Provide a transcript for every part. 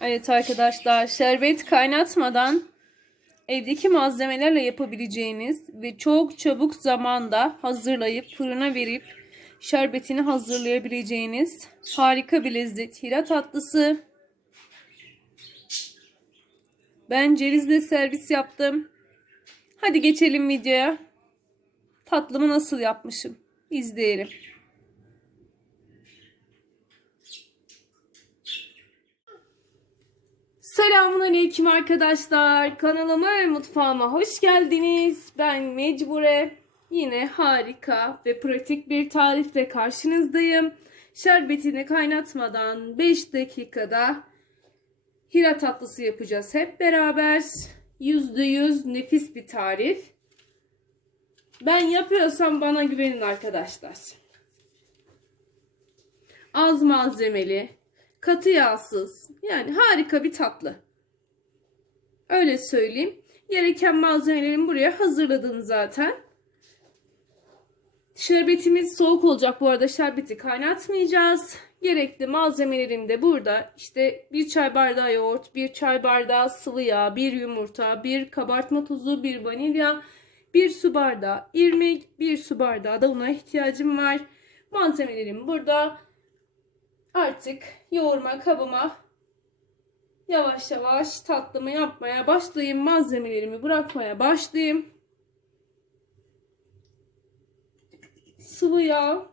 Evet arkadaşlar şerbet kaynatmadan evdeki malzemelerle yapabileceğiniz ve çok çabuk zamanda hazırlayıp fırına verip şerbetini hazırlayabileceğiniz harika bir lezzet hira tatlısı. Ben cevizle servis yaptım. Hadi geçelim videoya. Tatlımı nasıl yapmışım? İzleyelim. Selamun Aleyküm arkadaşlar. Kanalıma ve mutfağıma hoş geldiniz. Ben Mecbure. Yine harika ve pratik bir tarifle karşınızdayım. Şerbetini kaynatmadan 5 dakikada hira tatlısı yapacağız hep beraber. %100 nefis bir tarif. Ben yapıyorsam bana güvenin arkadaşlar. Az malzemeli, katı yağsız, yani harika bir tatlı. Öyle söyleyeyim. Gereken malzemelerimi buraya hazırladım zaten. Şerbetimiz soğuk olacak bu arada şerbeti kaynatmayacağız. Gerekli malzemelerim de burada. İşte bir çay bardağı yoğurt, bir çay bardağı sıvı yağ, bir yumurta, bir kabartma tozu, bir vanilya, bir su bardağı irmik, bir su bardağı da una ihtiyacım var. Malzemelerim burada. Artık yoğurma kabıma yavaş yavaş tatlımı yapmaya başlayayım. Malzemelerimi bırakmaya başlayayım. Sıvı yağ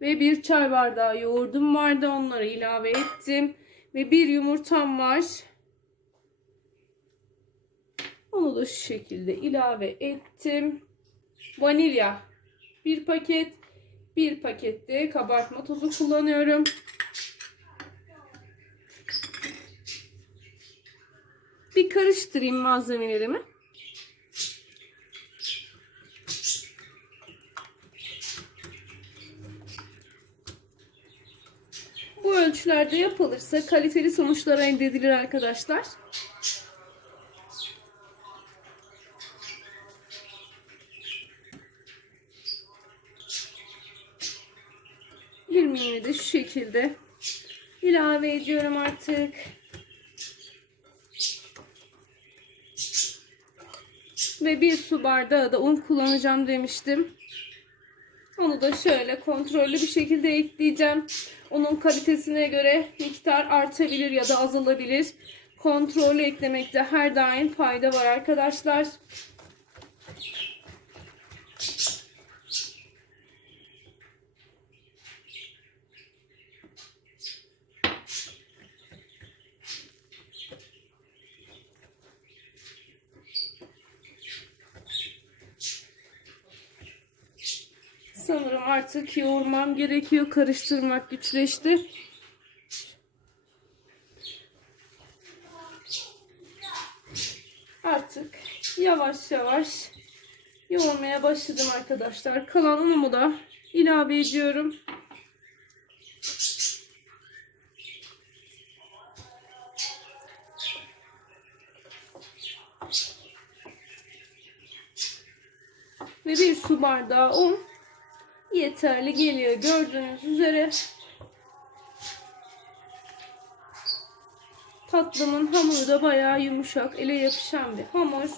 ve bir çay bardağı yoğurdum vardı. Onları ilave ettim. Ve bir yumurtam var. Onu da şu şekilde ilave ettim. Vanilya bir paket. Bir pakette kabartma tozu kullanıyorum. Bir karıştırayım malzemelerimi. Bu ölçülerde yapılırsa kaliteli sonuçlar elde edilir arkadaşlar. İrmiğimi de şu şekilde ilave ediyorum artık. Ve bir su bardağı da un kullanacağım demiştim. Onu da şöyle kontrollü bir şekilde ekleyeceğim. Onun kalitesine göre miktar artabilir ya da azalabilir. Kontrollü eklemekte her daim fayda var arkadaşlar. Artık yoğurmam gerekiyor. Karıştırmak güçleşti. Artık yavaş yavaş yoğurmaya başladım arkadaşlar. Kalan unumu da ilave ediyorum. Ve bir su bardağı un yeterli geliyor gördüğünüz üzere. Tatlımın hamuru da bayağı yumuşak, ele yapışan bir hamur.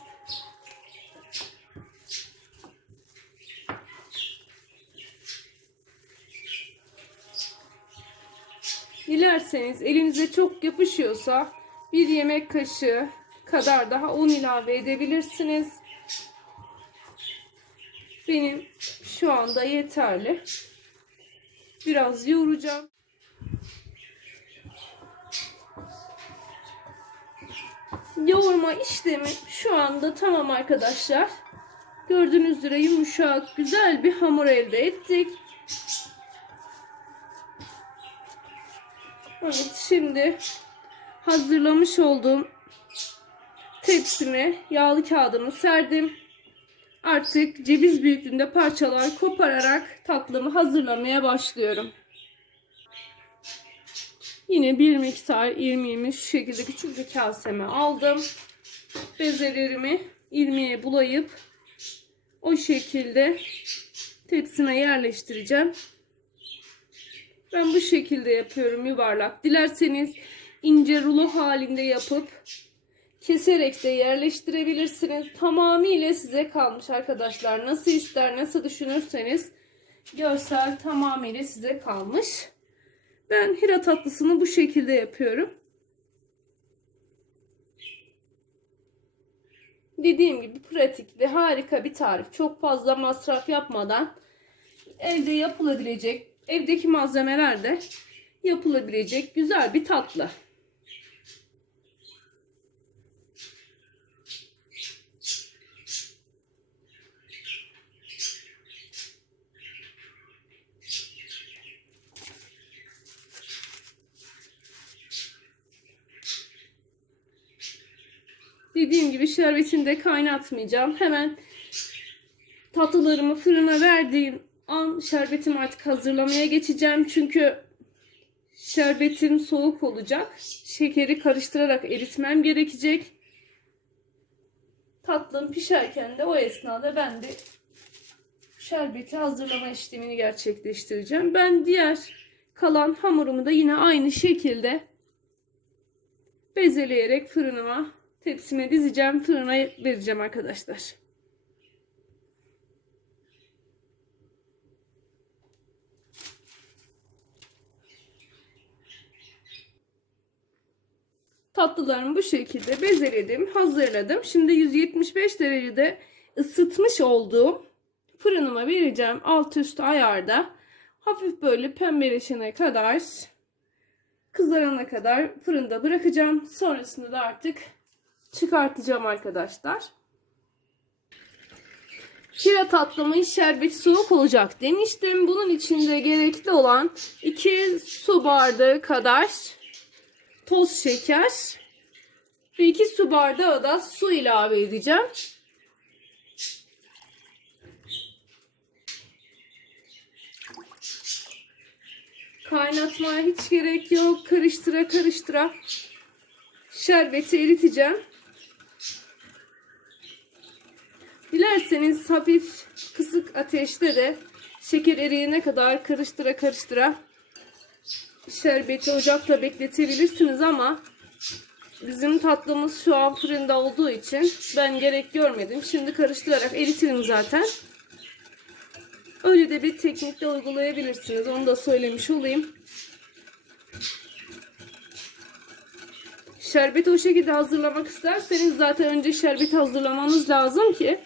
Dilerseniz elinize çok yapışıyorsa bir yemek kaşığı kadar daha un ilave edebilirsiniz. Benim şu anda yeterli. Biraz yoğuracağım. Yoğurma işlemi şu anda tamam arkadaşlar. Gördüğünüz üzere yumuşak, güzel bir hamur elde ettik. Evet, şimdi hazırlamış olduğum tepsime yağlı kağıdımı serdim. Artık ceviz büyüklüğünde parçalar kopararak tatlımı hazırlamaya başlıyorum. Yine bir miktar irmiğimi şu şekilde küçük bir kaseme aldım. Bezelerimi irmiğe bulayıp o şekilde tepsime yerleştireceğim. Ben bu şekilde yapıyorum yuvarlak. Dilerseniz ince rulo halinde yapıp keserek de yerleştirebilirsiniz. Tamamıyla size kalmış arkadaşlar. Nasıl ister, nasıl düşünürseniz görsel tamamıyla size kalmış. Ben hira tatlısını bu şekilde yapıyorum. Dediğim gibi pratik ve harika bir tarif. Çok fazla masraf yapmadan evde yapılabilecek, evdeki malzemelerle yapılabilecek güzel bir tatlı. Dediğim gibi şerbetini de kaynatmayacağım. Hemen tatlılarımı fırına verdiğim an şerbetimi artık hazırlamaya geçeceğim. Çünkü şerbetim soğuk olacak. Şekeri karıştırarak eritmem gerekecek. Tatlım pişerken de o esnada ben de şerbeti hazırlama işlemini gerçekleştireceğim. Ben diğer kalan hamurumu da yine aynı şekilde bezeleyerek fırınıma tepsime dizeceğim. Fırına vereceğim arkadaşlar. Tatlılarımı bu şekilde bezeledim, hazırladım. Şimdi 175 derecede ısıtmış olduğum fırınıma vereceğim. Alt üst ayarda. Hafif böyle pembeleşene kadar kızarana kadar fırında bırakacağım. Sonrasında da artık çıkartacağım arkadaşlar. Şira tatlımın şerbeti soğuk olacak demiştim. Bunun içinde gerekli olan 2 su bardağı kadar toz şeker ve 2 su bardağı da su ilave edeceğim. Kaynatmaya hiç gerek yok. Karıştıra karıştıra şerbeti eriteceğim. Dilerseniz hafif kısık ateşte de şeker eriyene kadar karıştıra karıştıra şerbeti ocakta bekletebilirsiniz ama bizim tatlımız şu an fırında olduğu için ben gerek görmedim. Şimdi karıştırarak eritirim zaten. Öyle de bir teknikle uygulayabilirsiniz. Onu da söylemiş olayım. Şerbeti o şekilde hazırlamak isterseniz zaten önce şerbeti hazırlamanız lazım ki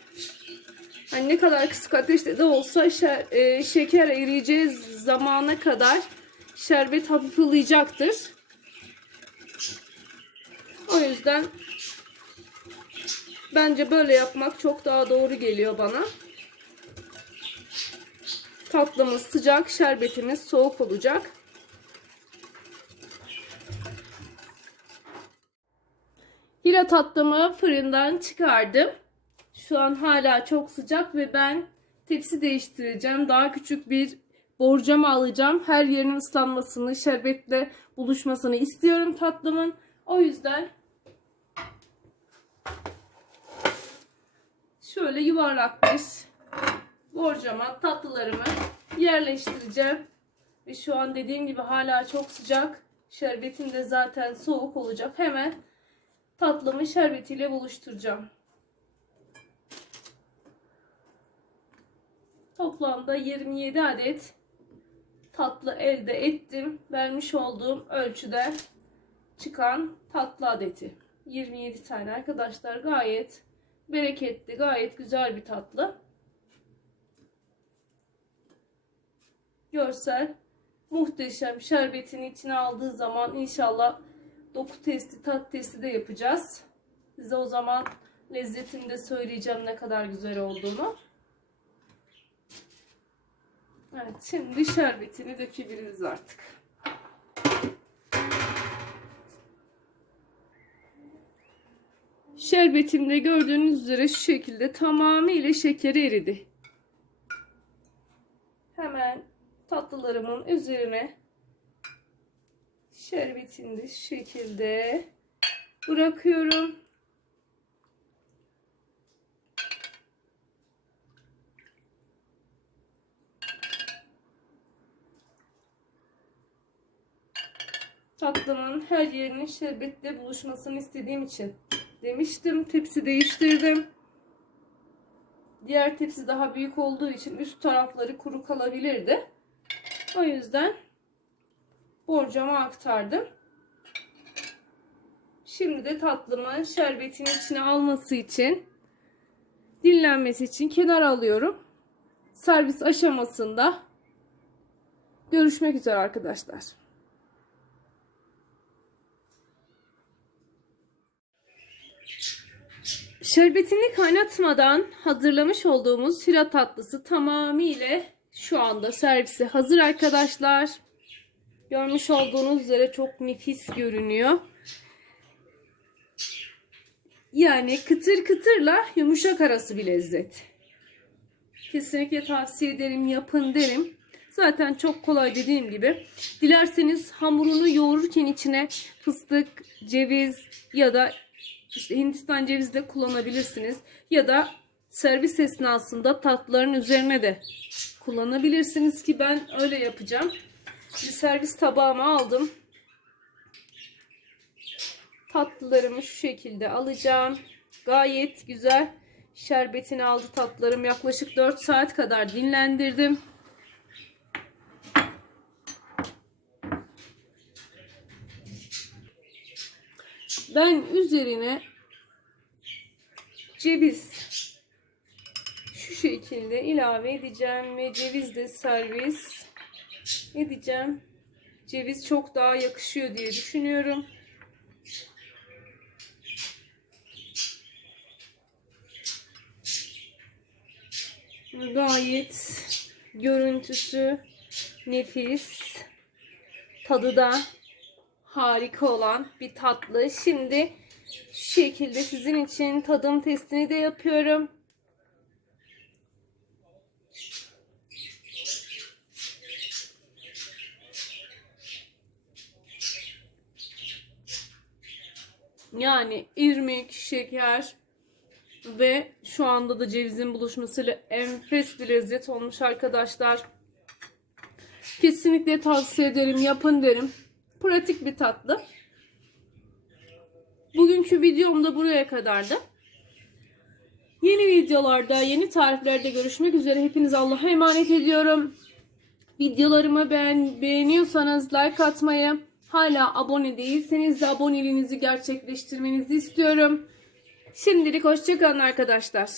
hani ne kadar kısık ateşte de olsa şer, e, şeker eriyeceği zamana kadar şerbet hafif ılıyacaktır. O yüzden bence böyle yapmak çok daha doğru geliyor bana. Tatlımız sıcak, şerbetimiz soğuk olacak. Hira tatlımı fırından çıkardım. Şu an hala çok sıcak ve ben tepsi değiştireceğim. Daha küçük bir borcama alacağım. Her yerinin ıslanmasını, şerbetle buluşmasını istiyorum tatlımın. O yüzden şöyle yuvarlak bir borcama tatlılarımı yerleştireceğim. Ve şu an dediğim gibi hala çok sıcak. Şerbetim de zaten soğuk olacak. Hemen tatlımı şerbetiyle buluşturacağım. Toplamda 27 adet tatlı elde ettim. Vermiş olduğum ölçüde çıkan tatlı adeti. 27 tane arkadaşlar gayet bereketli, gayet güzel bir tatlı. Görsel muhteşem şerbetini içine aldığı zaman inşallah doku testi, tat testi de yapacağız. Size o zaman lezzetini de söyleyeceğim ne kadar güzel olduğunu. Evet, şimdi şerbetini dökebiliriz artık. Şerbetimde gördüğünüz üzere şu şekilde tamamıyla şekeri eridi. Hemen tatlılarımın üzerine şerbetini şu şekilde bırakıyorum. Tatlımın her yerinin şerbetle buluşmasını istediğim için demiştim. Tepsi değiştirdim. Diğer tepsi daha büyük olduğu için üst tarafları kuru kalabilirdi. O yüzden borcama aktardım. Şimdi de tatlımı şerbetin içine alması için dinlenmesi için kenara alıyorum. Servis aşamasında görüşmek üzere arkadaşlar. Şerbetini kaynatmadan hazırlamış olduğumuz sira tatlısı tamamıyla şu anda servise hazır arkadaşlar. Görmüş olduğunuz üzere çok nefis görünüyor. Yani kıtır kıtırla yumuşak arası bir lezzet. Kesinlikle tavsiye ederim, yapın derim. Zaten çok kolay dediğim gibi. Dilerseniz hamurunu yoğururken içine fıstık, ceviz ya da işte Hindistan cevizi de kullanabilirsiniz. Ya da servis esnasında tatlıların üzerine de kullanabilirsiniz ki ben öyle yapacağım. Bir servis tabağıma aldım. Tatlılarımı şu şekilde alacağım. Gayet güzel şerbetini aldı tatlılarım. Yaklaşık 4 saat kadar dinlendirdim. Ben üzerine ceviz şu şekilde ilave edeceğim ve ceviz de servis edeceğim. Ceviz çok daha yakışıyor diye düşünüyorum. Gayet görüntüsü nefis. Tadı da harika olan bir tatlı. Şimdi şu şekilde sizin için tadım testini de yapıyorum. Yani irmik, şeker ve şu anda da cevizin buluşmasıyla enfes bir lezzet olmuş arkadaşlar. Kesinlikle tavsiye ederim, yapın derim. Pratik bir tatlı. Bugünkü videom da buraya kadardı. Yeni videolarda, yeni tariflerde görüşmek üzere. Hepiniz Allah'a emanet ediyorum. Videolarımı beğen, beğeniyorsanız like atmayı, hala abone değilseniz de aboneliğinizi gerçekleştirmenizi istiyorum. Şimdilik hoşçakalın arkadaşlar.